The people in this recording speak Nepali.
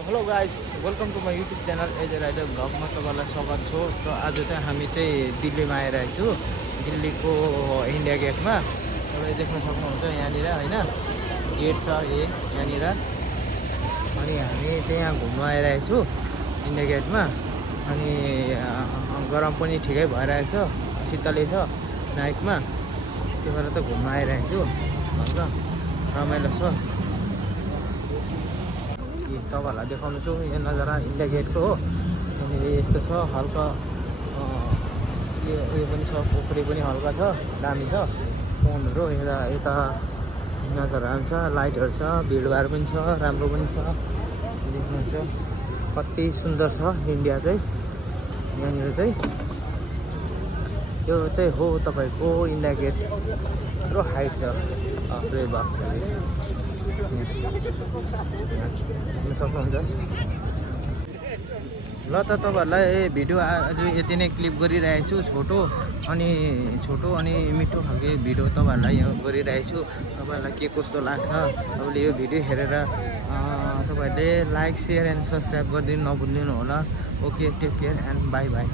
Hello guys, welcome to my YouTube channel as a rider भ्लगमा तपाईँलाई स्वागत छ। र आज चाहिँ हामी चाहिँ दिल्लीमा आइरहेको छु। दिल्लीको इन्डिया गेटमा तपाईँ देख्न सक्नुहुन्छ यहाँनिर होइन, गेट छ यहाँनिर। अनि हामी चाहिँ यहाँ घुम्न आइरहेको छु इन्डिया गेटमा। अनि गरम पनि ठिकै भइरहेको छ, शीतलै छ नाइटमा, त्यही भएर त घुम्न आइरहेको छु। अन्त रमाइलो छ। तपाईँहरूलाई देखाउनु छु यो नजारा इन्डिया गेटको हो। यहाँनिर यस्तो छ हल्का उयो पनि छ, पोखरी पनि हल्का छ, दामी छ। फोनहरू यता यता नजरहरू छ, लाइटहरू छ, भिडभाड पनि छ, राम्रो पनि छ। देख्नुहुन्छ कति सुन्दर छ इन्डिया चाहिँ। यहाँनिर चाहिँ यो चाहिँ हो तपाईँको इन्डिया गेट। यत्रो हाइट छ, अरे बाफ हेर्न सक्नुहुन्छ। ल त तपाईँहरूलाई भिडियो आज यति नै क्लिप गरिरहेको छु, छोटो अनि मिठो खालको भिडियो तपाईँहरूलाई यो गरिरहेको छु। तपाईँहरूलाई के कस्तो लाग्छ, तपाईँले यो भिडियो हेरेर तपाईँहरूले लाइक, सेयर एन्ड सब्सक्राइब गरिदिनु नभुलिदिनु होला। Okay, take care and bye by.